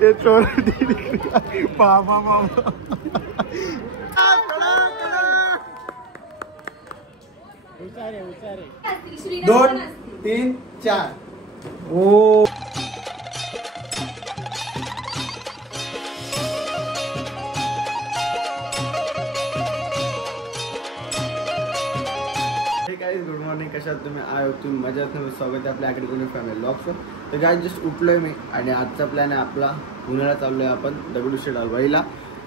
ते चोर बाबा बाबा 2 3 4 ओ गुड मॉर्निंग. कशात तुम्ही आय तुम्ही मजात नाही. स्वागत आहे आपल्या ॲग्रिकल्चर फॅमिली ब्लॉग्सवर. तर काय जस्ट उठलोय मी आणि आजचा प्लॅन आहे आपला पुण्याला चाललो आहे आपण दगडूशेठ हलवाईला.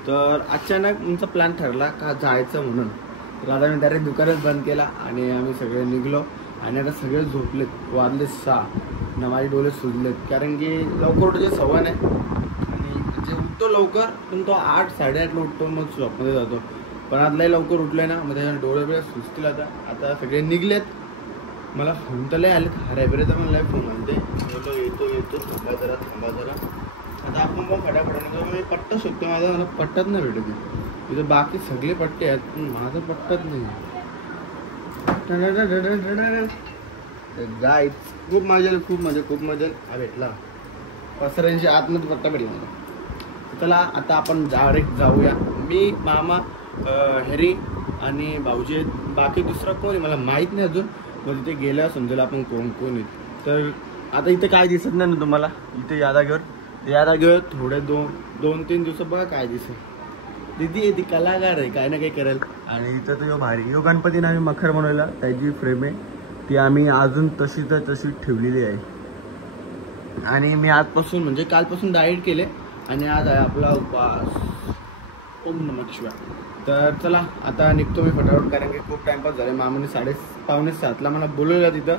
तर अचानक तुमचा प्लॅन ठरला का जायचं म्हणून. तर आता मी डायरेक्ट दुकानच बंद केला आणि आम्ही सगळे निघलो आणि आता सगळे झोपलेत. वाजले 6 ना माझे डोळे सुजलेत कारण की लवकर उठायची सवय नाही आणि म्हणजे उठतो लवकर पण तो 8 साडेआठला उठतो मग शॉपमध्ये जातो. पण आज लय लवकर उठलोय ना मग त्याच्यानं डोळे बिळे सुचतील. आता सगळे निघलेत. मला फोन तर लय आलेत हऱ्याबिऱ्याचा पण लय फोन आले ते येतो थांबा जरा. आता आपण मग फटाफटाने मी पट्टा शोधतो. मला पट्टाच नाही भेटत. तिथं बाकी सगळे पट्टे आहेत पण माझं पट्टाच नाही. गाईज खूप मजा हा भेटला. पसऱ्यांशी आतमध्ये पट्टा भेटला मला. चला आता आपण डायरेक्ट जाऊया. मी मामा हॅरी आणि भाऊजी आहेत. बाकी दुसरा कोण आहे मला माहीत नाही अजून. मग तिथे गेल्यावर समजेल आपण कोण आहेत. तर आता इथे काय दिसत नाही ना तुम्हाला. इथे यादागेवर थोडे 2-3 दिवस बघा काय दिसेल. दिदी आहे ती कलाकार आहे काय ना काही करेल. आणि इथं तो भारी यो गणपतीने आम्ही मखर बनवला. त्याची फ्रेम आहे ती आम्ही अजून तशी ठेवलेली आहे. आणि मी आजपासून म्हणजे कालपासून डाएट केले आणि आज आहे आपला उपवास. ओम नमः शिवाय. तर चला आता निघतो मी फटाफट कारण की खूप टाइमपास झाले. मामाने 6:45 मला बोलवलं तिथं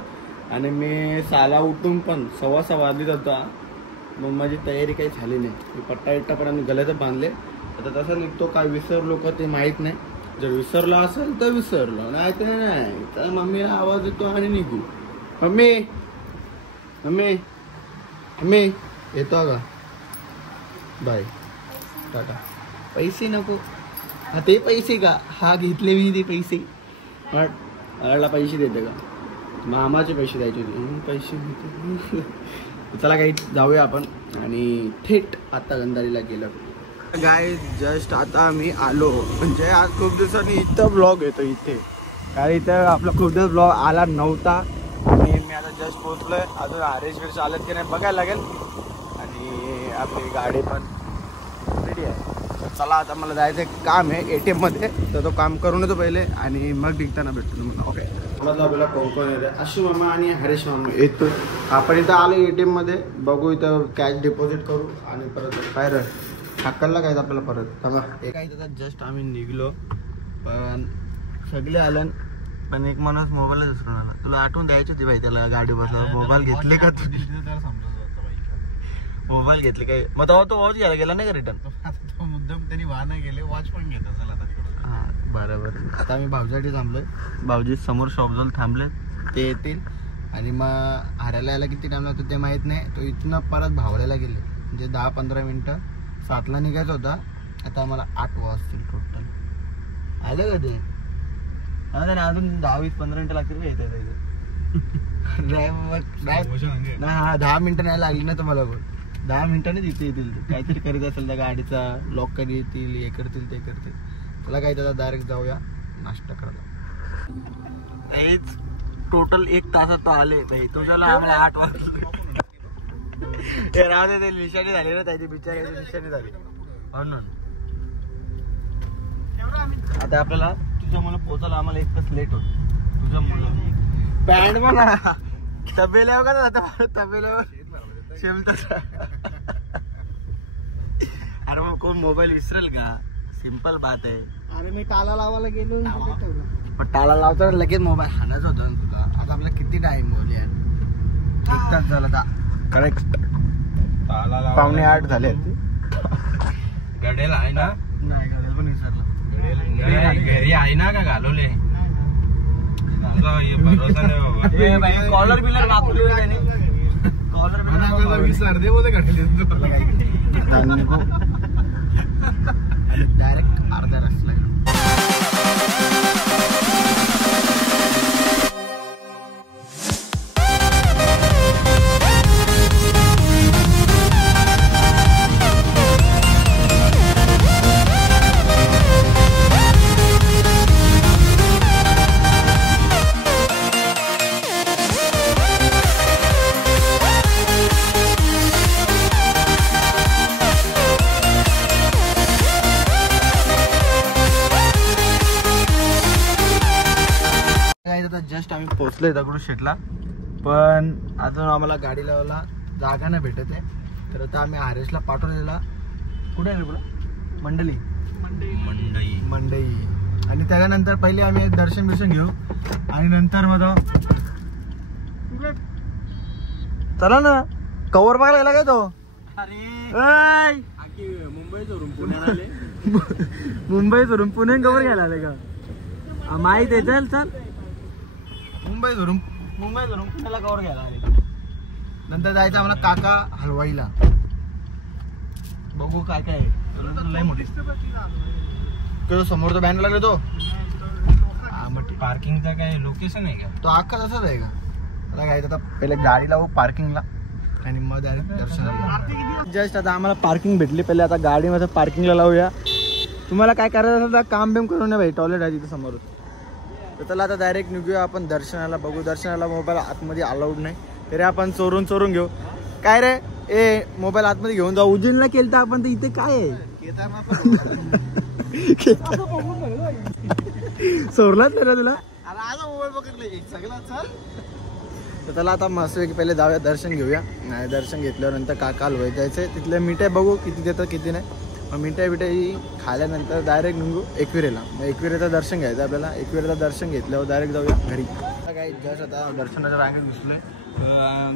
आणि मी 6ला उठून पण 6:15 वाजली होता. मग माझी तयारी काही झाली नाही. मी पट्टा पण आम्ही गळ्यात बांधले. आता तसं निघतो. काय विसरलो का ते माहीत नाही. जर विसरलो असेल तर विसरलो नाही तर नाही. तर मम्मीला आवाज येतो आणि निघू. मम्मी येतो का बाय टाटा. पैसे नको. हा ते पैसे का हा घेतले मी ते पैसे. अडला पैसे देते का मामाचे पैसे द्यायचे होते पैसे. चला काही जाऊया आपण आणि थेट आता गंधारीला गेलो. गाय जस्ट आता आम्ही आलो म्हणजे आज खूप दिवसांनी इथं ब्लॉग येतो इथे कारण इथं आपला खूप दिवस ब्लॉग आला नव्हता. आणि मी आता जस्ट पोहोचलोय. अजून हरेशवीर चालत की नाही बघायला लागेल. आणि आपली गाडी पण रेडी आहे. चला आता मला जायचं काम आहे ATM मध्ये. तर तो काम करून येतो पहिले आणि मग निघताना भेटतो तुम्हाला. ओके मला आपल्याला कोण येते अशू मामा आणि हरेश मामा येतो. आपण इथं आलो ATM मध्ये बघू. इथं कॅश डिपॉझिट करू आणि परत काय ठाकरला काय आपल्याला परत बघा. काय जस्ट आम्ही निघलो पण सगळे आलं पण एक माणूस मोबाईलच विसरून आला. तुला आठवून द्यायची होती बाई त्याला गाडी बसला. मोबाईल घेतले का तू मोबाईल घेतले काय मग तेव्हा तो वॉच घ्यायला गेला नाही का रिटर्न. मुद्दाम त्यांनी वाहन गेले वॉच पण घेत असेल आता तिकडे. हां बरोबर. आता आम्ही भाऊजासाठी थांबलोय. भाऊजी समोर शॉपजवळ थांबले. ते येतील आणि मग हारायला यायला किती टाइम लागतो ते माहीत नाही. तो इथनं परत भावड्याला गेले म्हणजे 10-15 मिनटं. 7ला निघायचा होता. आता आम्हाला 8 वाजतील टोटल. आलं का ते नाही अजून 10-20-15 मिनटं लागतील. येत हा 10 मिनटं नाही लागली ना तुम्हाला. 10 मिनिटांनी तिथे येतील. काहीतरी करीत असेल त्या गाडीचा लॉक कधी येतील हे करतील ते करतील. त्याला काय त्याचा डायरेक्ट जाऊया नाश्ता करायला. हेच टोटल 1 तासात तो आले तुझ्याला आम्हाला 8 वाजले. हे राहू दे ते निशाणी झाली ना त्याची बिचाराची निशाणी झाली म्हणून. आता आपल्याला तुझ्या मुलं पोचायला आम्हाला 1 तास लेट होत. तुझ्या मुलं पॅन्ट म्हणा तबेल्यावर का जातं तबेल्यावर शिमता. अरे मग कोण मोबाईल विसरेल का. सिंपल बात आहे. अरे मी टाला लावायला गेलो पण टाला लावता लगेच मोबाईल हाणायचा होता ना तुला. आता आपल्याला किती टाइम बोलले 1 तास झाला आता करेक्ट. 7:45 झाले. गडेल आहे ना. नाही गडेल पण विसरलं. घरी आहे ना का घालवले. भरोसा नाही बाबा. कॉलर बिलर मागवले त्याने. कॉलर विसर दे मध्ये घातले डायरेक्ट अर्ध्या रस्त्याला. जस्ट आम्ही पोहोचलोय दगडूशेठला, पण अजून आम्हाला गाडी लावायला जागा नाही भेटत आहे. तर आता आम्ही आरेशला पाठवलेला. कुठे आहे तुला? मंडई. आणि त्याच्यानंतर पहिले आम्ही दर्शन घेऊ आणि नंतर मग चला ना कवर बघायला काय तो. मुंबईवरून पुणे कवर घ्यायला आले का? माहित आहे. चल चल मुंबईवरून पुण्याला कवर घ्यायला आले. नंतर जायचं आम्हाला काका हलवाईला. बघू काय काय लय मोठी तो समोरचा बॅनर लागला तो. पार्किंगचा काय लोकेशन आहे का? तो अख्खा तसाच आहे का? मला काय आता पहिले गाडी लावू पार्किंगला आणि मग डायरेक्ट दर्शनाला. जस्ट आता आम्हाला पार्किंग भेटली. पहिले आता गाडीमध्ये पार्किंगला लावूया. तुम्हाला काय करायचं असेल तर काम बिम करून भाई. टॉयलेट आहे तिथे समोर. तर त्याला आता डायरेक्ट निघूया आपण दर्शनाला. बघू दर्शनाला मोबाईल आतमध्ये अलाउड नाही, तरी आपण चोरून घेऊ. काय रे ए मोबाईल आतमध्ये घेऊन जाऊ. उज्जैनला केलं तर आपण. तर इथे काय आहे? चोरलाच नाही ना तुला? मोबाईल बघितलं सगळं. चल तर त्याला आता मस्त पहिले जाऊया दर्शन घेऊया. नाही दर्शन घेतल्यानंतर काका हलवाई जायचंय. तिथल्या मिठाई बघू किती देतात किती नाही. मग मिठाई खाल्यानंतर डायरेक्ट निघू एकविरेला. मग एकविरेचं दर्शन घ्यायचं आपल्याला. एकविरेचं दर्शन घेतल्यावर डायरेक्ट जाऊया घरी. काय जस्ट आता दर्शनाच्या रांगेत घुसले.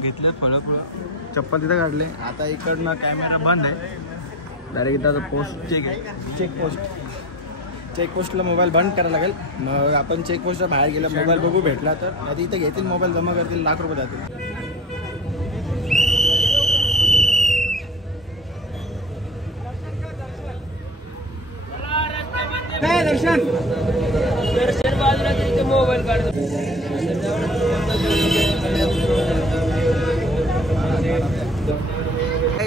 घेतले फळं चप्पल तिथं काढले. आता इकडनं कॅमेरा बंद आहे. डायरेक्ट इथं पोस्ट चेकपोस्टला मोबाईल बंद करायला लागेल. मग आपण चेकपोस्टच्या बाहेर गेला मोबाईल बघू भेटला तर. नाही इथं घेतील मोबाईल जमा करतील ₹1,00,000 जातील. दर्शन बाजूला मोबाईल काढतो.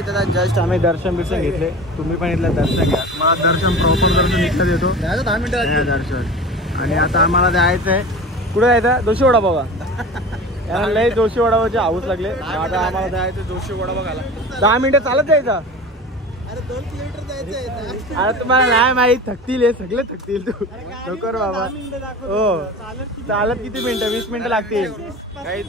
दादा जस्ट आम्ही दर्शन घेतले. तुम्ही पण इथलं दर्शन घ्या. मला दर्शन प्रॉपर दर्शन निघतात येतो 10 मिनिटं दर्शन. आणि आता आम्हाला जायचं आहे. कुठे जायचं? जोशी वडापाव. याला लय जोशी वडापावचे हाऊस लागले. आता आम्हाला जायचं जोशी वडापाव खायला. 10 मिनिटं चालत जायचं. अरे 2 किलोमीटर जायचं. अरे तुम्हाला नाही माहित. थकतील हे सगळे थकतील. तू लवकर बाबा. हो चालत किती मिनिटं? 20 मिनिटं लागतील. काही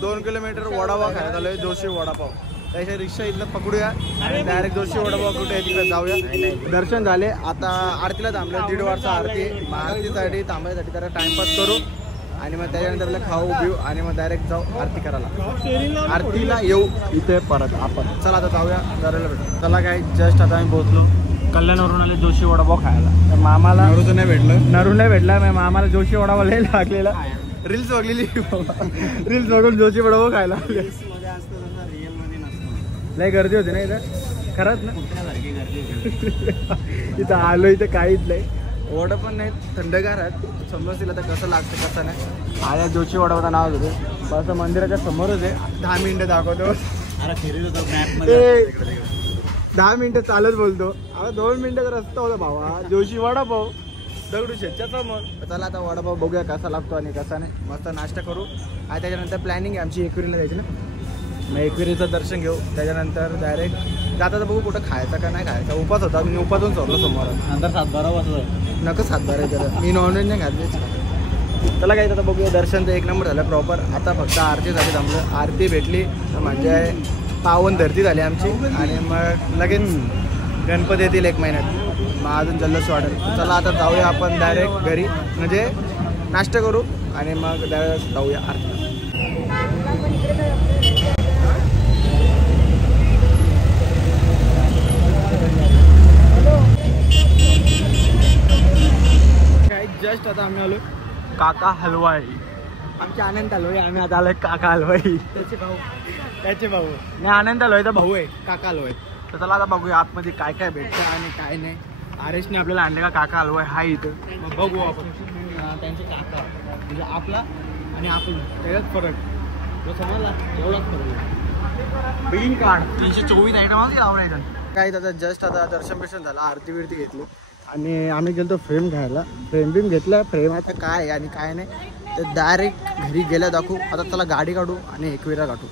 2 किलोमीटर वडापाव खायला झालोय. जोशी वडापाव. त्याच्या रिक्षा इथलं पकडूया आणि डायरेक्ट जोशी वडापाव कुठे आहे तिकडे जाऊया. दर्शन झाले. आता आरतीला थांबलं. 1:30 वाजता आरती. आरतीसाठी थांबायसाठी जरा टाइमपास करू आणि मग त्याच्यानंतर आपल्याला खाऊ पिऊ आणि मग डायरेक्ट जाऊ आरती करायला. आरतीला येऊ इथे परत आपण. चला आता जाऊया करायला भेटू. चला काय जस्ट आता आम्ही पोहोचलो. कल्याणवरून आले जोशी वडापाव खायला. तर मामाला नरू नाही भेटला. मग मामाला जोशी वडापाव लय लागलेला. रील्स बघलेली. रील्स बघून जोशी वडापाव खायला लय गर्दी होती ना इथं. खरंच ना इथं आलो. इथं काहीच नाही. वडा पण नाही. थंडगार आहेत. समजतील आता कसं लागतं कसं नाही. आया जोशी वडापावचं नाव होतं. बस मंदिराच्या समोरच आहे. 10 मिनिटं दाखवतो. 10 मिनिटं चालत बोलतो. आता 2 मिनिटाचा रस्ता होता भावा. जोशी वडापाव दगडूशेठच्या समोर. चला आता वडापाव बघूया कसा लागतो आणि कसा नाही. मस्त नाश्ता करू. आणि त्याच्यानंतर प्लॅनिंग आहे आमची एकविरीला जायची ना. मग एकविरीचं दर्शन घेऊ. त्याच्यानंतर डायरेक्ट जाता तर बघू कुठं खायचं का नाही खायचा. उपास होता. मी उपासून सोडलो समोर. नंतर 7-12 वाजता नको 7-12 त्याला. मी नॉनव्हेज नाही खाल्ली. चला काय आता बघूया. दर्शन तर 1 नंबर झालं प्रॉपर. आता फक्त आरतीसाठी थांबलं. आरती भेटली म्हणजे पावन धरती झाली आमची. आणि मग लगेच गणपती येतील 1 महिन्यात. मग अजून जल्लोष वाटेल. चला आता जाऊया आपण डायरेक्ट घरी. म्हणजे नाश्ता करू आणि मग डायरेक्ट जाऊया आरती. जस्ट आता आम्ही आलो काका हलवाई. आमचे आनंद हलवाई. आम्ही आता आलोय काका हलवाई. त्याचे भाऊ नाही. आनंद हलवाईचा भाऊ आहे काका हलवाई. तर चला आता बघूया आतमध्ये काय काय भेटतं आणि काय नाही. आरेशने आपल्याला आणले का काका हलवाई हा इथं. मग बघू आपण त्यांचे काका म्हणजे आपला आणि आपण त्याच्यात फरक तो समजला. एवढाच फरक. बिलिंग कार्ड 324 आयटम आवडायचं काय. त्याचा जस्ट आता दर्शन झालं. आरती बिरती घेतली आणि आम्ही गेलो फ्रेम घ्यायला. फ्रेम बिम घेतला. फ्रेम आता काय आणि काय नाही तर डायरेक्ट घरी गेल्या दाखवू. आता त्याला गाडी काढू आणि एकविरा काढू.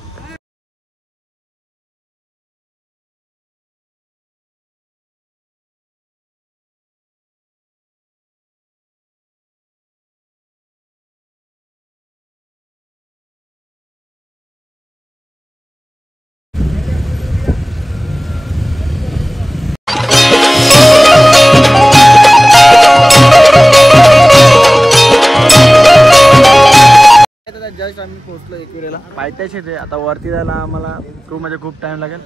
पोहोचलो एकविरेला. पायथ्याशी ते आता वरती जायला आम्हाला रूममध्ये खूप टाइम लागेल.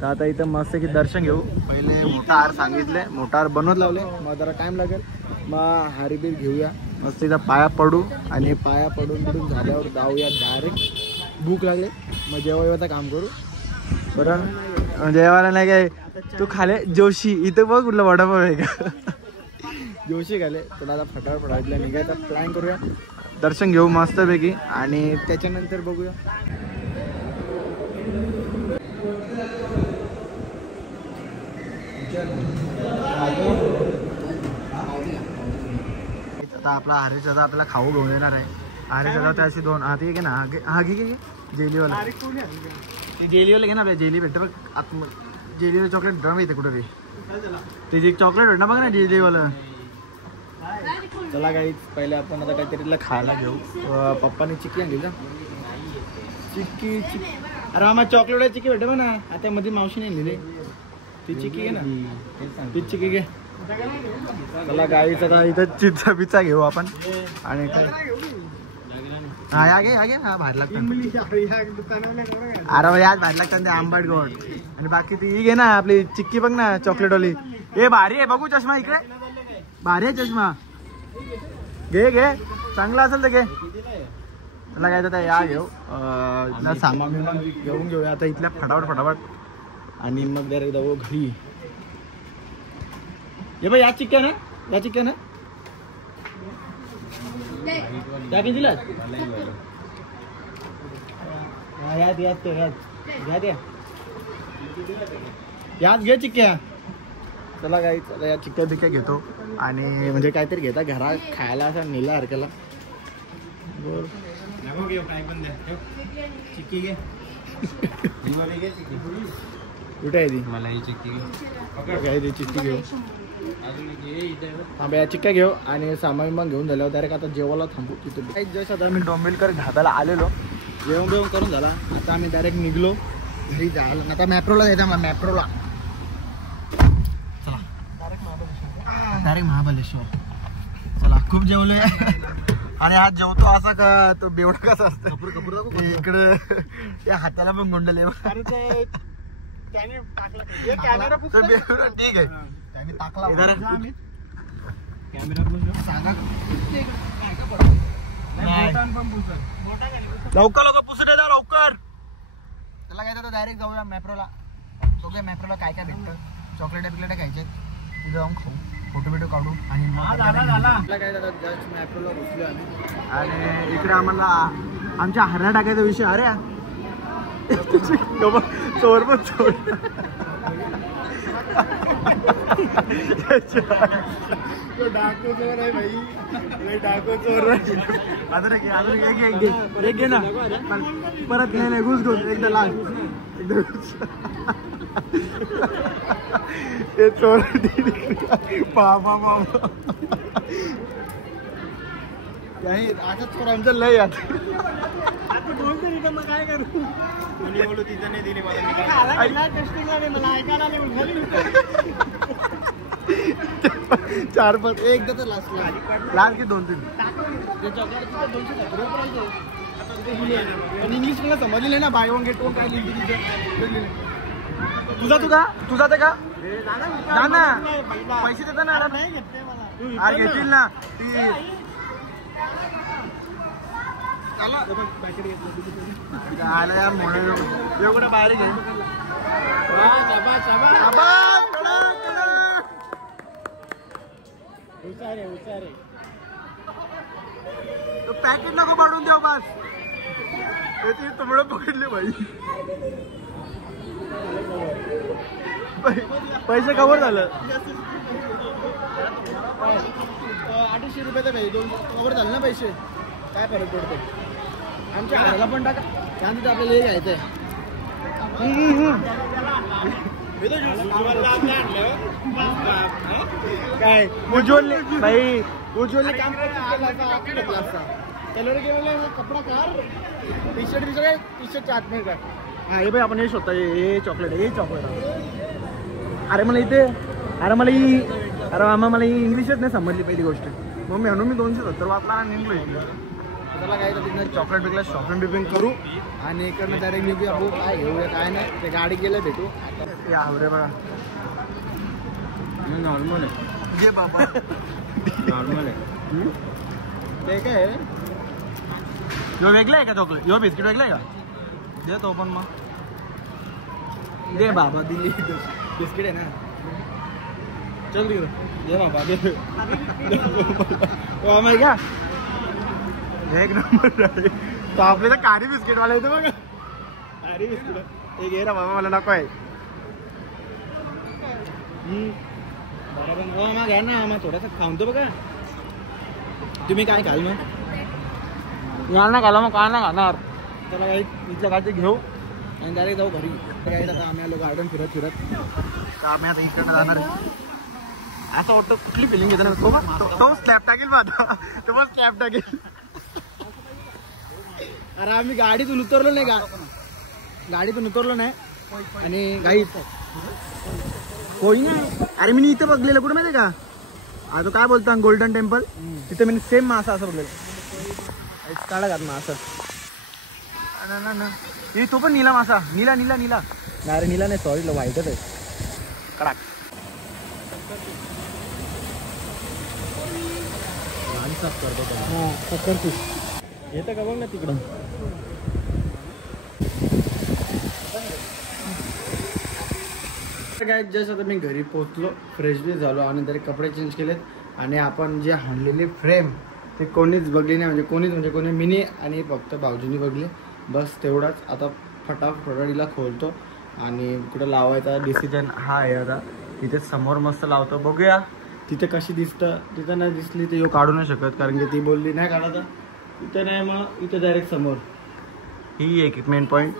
तर आता इथं मस्त की दर्शन घेऊ. पहिले मोठा हार सांगितले, मोठा हार बनवत लावले, मग जरा टाइम लागेल. मग हारीबीर घेऊया, मस्त इथं पाया पडू आणि पाया पडून झाल्यावर जाऊया डायरेक्ट. भूक लागले मग जेवायचं काम करू. बरं जेवायला नाही काय तू खाले जोशी इथं बघ कुठलं वडापाव आहे का. जोशी खाले. तुला आता फटाफट पडायला निघायचा प्लॅन करूया. दर्शन घेऊ मस्तपैकी आणि त्याच्यानंतर बघूया. आता आपला हरेशदादा आपल्याला खाऊ घेऊन येणार आहे. हरेशदादा त्याशी 2 हा ते घे ना. हा घे घे जेलीवाला. ते जेलीवाला घे ना. आपल्या जेली भेटतं बघ आत. जेलीवाला चॉकलेट ड्रम येते कुठं रे. ते चॉकलेट भेट ना बघ ना जेलीवाला. चला काही पहिले आपण आता काहीतरी खायला घेऊ. पप्पाने चिक्की आणली का. चिक्की अरे मामा चॉकलेट चिक्की भेटते बघ ना. आता मध्ये मावशीने आणली ती चिक्की घे ना. ती चिक्की घे. चला गाईचा का इथं चिंचा बिचा घेऊ आपण. आणि काय हा या घे हा बाहेर लागतं. अरे याच बाहेर लागतात ते आंबट गोड. आणि बाकी ती घे ना आपली चिक्की बघ ना चॉकलेटवाली. हे भारी आहे बघू चष्मा इकडे. भारी आहे चष्मा. घे चांगला असेल तर घे. चला काय तर या घेऊ. सामान घेऊन घेऊया आता इथल्या फटाफट आणि मग डायरेक्ट जाऊ घरी. ये बाई या चिक्क्या ना त्या कितीला याच घे चिक्क्या. चला काही चला या चिक्क्या बिक्क्या घेतो आणि म्हणजे काहीतरी घेता घरात खायला असं नेला हरक्याला. चिक्की घे. कुठे आहे ती. मला ही चिक्की काय ती चिक्की घेऊ. हा या चिक्क्या घेऊ आणि सामान मग घेऊन झाल्यावर डायरेक्ट आता जेवायला थांबू तिथे. जसं आता मी डोंबिवलीकर घाटाला आलेलो. जेवण करून झाला. आता आम्ही डायरेक्ट निघलो घरी जायला. आता मॅप्रोला जायचं. मला मॅप्रोला चला डायरेक्ट महाबळेश्वर. चला खूप जेवलोय आणि आज जेवतो असा का तो बेवडा कसा असतो इकडे. त्या हाताला पण गोंडल आहे. ठीक आहे त्याने टाकला. लवकर पुसून येतात लवकर. त्याला काय तर डायरेक्ट जाऊया मॅप्रोला. बघूया मॅप्रोला काय काय भेटतं. चॉकलेट खायचे तिथे जाऊन खाऊ. फोटो काढू आणि काय जस्ट मॅप्रोला घुसलो आम्ही. आणि इकडे आम्हाला आमच्या हरण्या टाकायचा विषय. अरे चोर पण चोर. डाकू चोर आहे भाई. डाकू चोर अजून घे ना. परत नाही घुस एकदा लास्ट ते चोर. बाबा काही आता चोर आमचं लय आता. काय करू तिथं नाही दिली मला. 4-5 एकदा तर लास्ट की 2-3 इंग्लिश मला समजली नाही ना. बाय वन गेट वन काय लिहिली तुझा ते का ना पैसे देता ना. नाही घेतील ना ती. आला यार मोठे एवढं बाहेर घे. पॅकेट नको पाडून देऊ बस. तुमडं पकडले भाई. पैसे कवर झालं. 800 रुपयाचं भाई. 2 कवर झालं ना पैसे. काय फरक पडतो. आमच्या घराला पण टाका. त्यानंतर आपल्याला हे घ्यायचंय. काय उज्ज्वलने भाई उज्ज्वलने काम करतो. कलर गेला कपडा कार टी शर्ट आत नाही का. हा हे भाई आपण हे शोधता. हे चॉकलेट हे चॉकलेट. अरे मला ही इंग्लिशच नाही समजली पहिली गोष्ट. मग मी 270 वाचला निघलो. त्याला काय तिथनं चॉकलेट बिकलेट शॉपिंग बिपिंग करू आणि इकडनं डायरेक्ट निघूया भाऊ काय घेऊया काय नाही ते गाडी गेलं भेटू या आवरे बघा नॉर्मल आहे जे बाबा नॉर्मल आहे ते काय यो वेगळा आहे का चॉकलेट यो बिस्किट वेगळा आहे का दे तो पण मग दे बाबा दिल्ली बिस्किट आहे ना चल दे दे बाबा दे ओ माय गॉड एक नंबर तो आपले तर कारी बिस्किट वाला येतो बघा कारी बिस्किट हे घे रा बाबा मला नको आहे बरोबर हो मग घ्या ना मग थोडासा खाऊन तो बघा तुम्ही काय खाल मग घाल ना खाला मग काय ना खाणार त्याला काही इथल्या गाडी घेऊ आणि डायरेक्ट जाऊ घरी काय आता आम्ही आलो गार्डन फिरत फिरत तर आम्ही आता इकडनं जाणार असं वाटतं कुठली फिलिंग घेतो ना तो स्लॅब टाकेल माझा तो पण स्लॅब टाकेल अरे आम्ही गाडीतून उतरलो नाही गाडीतून उतरलो नाही आणि गाईत कोई नाही अरे मी इथं बघलेलं कुठं माहिती का आता काय बोलतो गोल्डन टेम्पल तिथे मी सेम मासा असं बघलेलं काढा घात मासा ना तो पण नीला मासा नीला नीला नीला नाही अरे नीला नाही सॉरी व्हाईटच आहे कडाक करतो येतं का बघ ना तिकडं काय जस्ट आता मी घरी पोहोचलो फ्रेश बी झालो आणि तरी कपडे चेंज केलेत आणि आपण जे आणलेले फ्रेम ते कोणीच बघली नाही म्हणजे कोणी मिनी आणि फक्त भाऊजींनी बघले बस तेवढाच आता फटाफट खोलतो आणि कुठं लावायचा डिसिजन हा आहे आता तिथे समोर मस्त लावतो बघूया तिथे कशी दिसतं तिथं नाही दिसली तर यो काढू नाही शकत कारण की ती बोलली नाही काढायचं इथं नाही मग इथं डायरेक्ट समोर ही एक मेन पॉईंट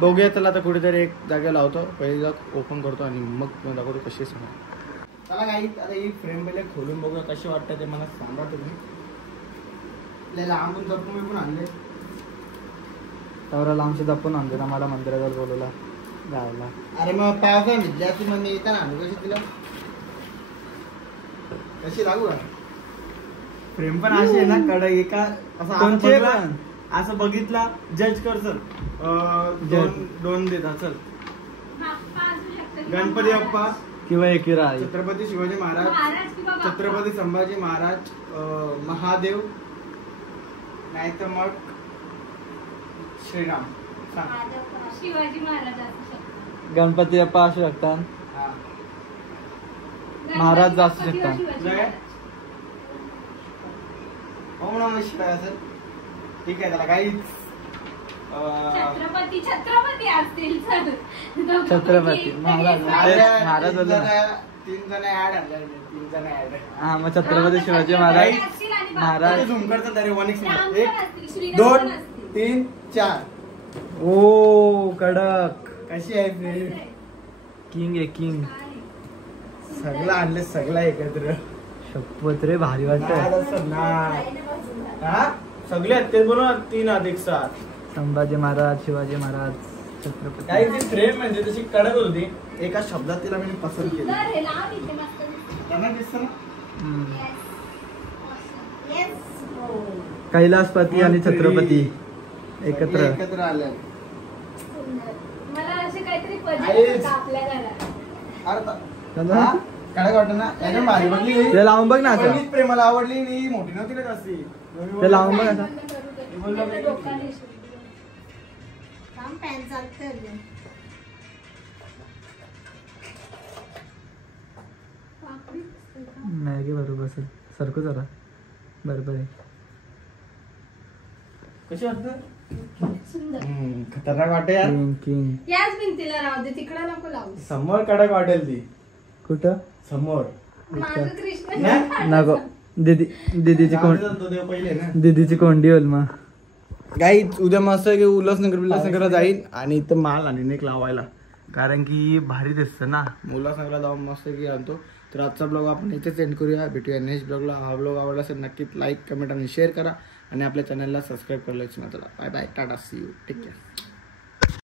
बघूया त्याला आता कुठेतरी एक जागा लावतो पहिला ओपन करतो आणि मग दाखवतो कशी समोर चला काही आता ही फ्रेम पहिले खोलून बघूया कशी वाटतं ते मला सांगा तुम्ही लांबून जपून मी पण आणले तर लांबचे जपून आणले ना मला मंदिराजवळ बोलवला जायला अरे मग पावसा भिजल्याची मग मी येताना आणू कशी तिला कशी लागू का फ्रेम पण अशी आहे ना कडक एका असं असं बघितला जज कर चल दोन देता चल गणपती बाप्पा किंवा एकिरा छत्रपती शिवाजी महाराज छत्रपती संभाजी महाराज महादेव नाही तर मग श्रीराम शिवाजी महाराज गणपती बाप्पा असू शकतात महाराज असू शकतात ओम नमः शिवाय असेल ठीक आहे त्याला काही छत्रपती असतील छत्रपती महाराज महाराज तीन जण ऍड आणले 3 जण ऍड हा मग छत्रपती शिवाजी महाराज महाराज झूम करतात अरे 1 2 3 4 ओ कडक कशी आहे फ्रेंड किंग आहे किंग सगळं आणले सगळं एकत्र शपथ रे भारी वाटत सगळे आहेत ते बोलू 3 अधिक 7 संभाजी महाराज शिवाजी महाराज छत्रपती काही ती फ्रेम म्हणजे तशी कडक होती एका शब्दात तिला मी पसंत केली त्यांना दिसतं ना कैलासपती आणि छत्रपती एकत्र आले मला असे काहीतरी पदार्थ आपल्या घरात कडक वाटत ना एकदम भारी बघली ते लावून बघ ना असं प्रेमाला आवडली आणि मोठी नव्हती ना जास्ती ते लावून बघ असं मॅगी बरोबर असेल सरकू जरा बरोबर आहे कशी वाटत सुंदर खतरनाक वाटते यार किंग याच भिंतीला राहू दे तिकडे नको लावू समोर कडक वाटेल ती कुठं समोर माझं कृष्ण नको दीदीची पहिले ना दीदीची कोंडी होईल मग गाई उद्या मस्त की उल्हासनगरला जाईल आणि इथं माल आणि एक लावायला कारण की भारी दिसतं ना उल्हासनगरला जाऊन मस्त की आणतो तर आजचा ब्लॉग आपण इथेच एंड करूया भेटूया नेक्स्ट ब्लॉगला हा ब्लॉग आवडला असेल नक्कीच लाईक कमेंट आणि शेअर करा आणि आपल्या चॅनलला सबस्क्राईब करायला विसरू नका bye bye tata see you take care